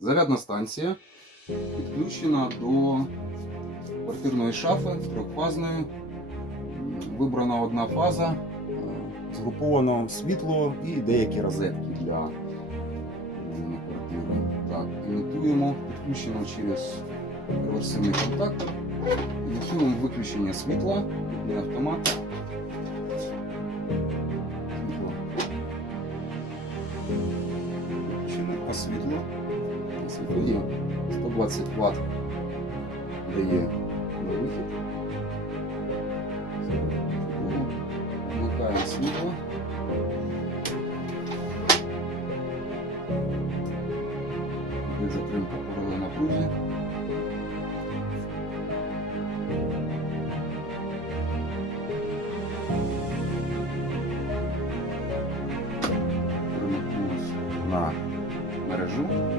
Зарядна станція підключена до квартирної шафи трьохфазної. Вибрана одна фаза, е, згруповано світло і деякі розетки для квартири. Так, імітуємо, підключено через реверсивний контактор. Імітуємо виключення світла, не автомат. Світло. Виключено, а на світлині 120 ватт дає на вихід. Вмикаємо світло. Ми затримку порили на прузі. на мережу.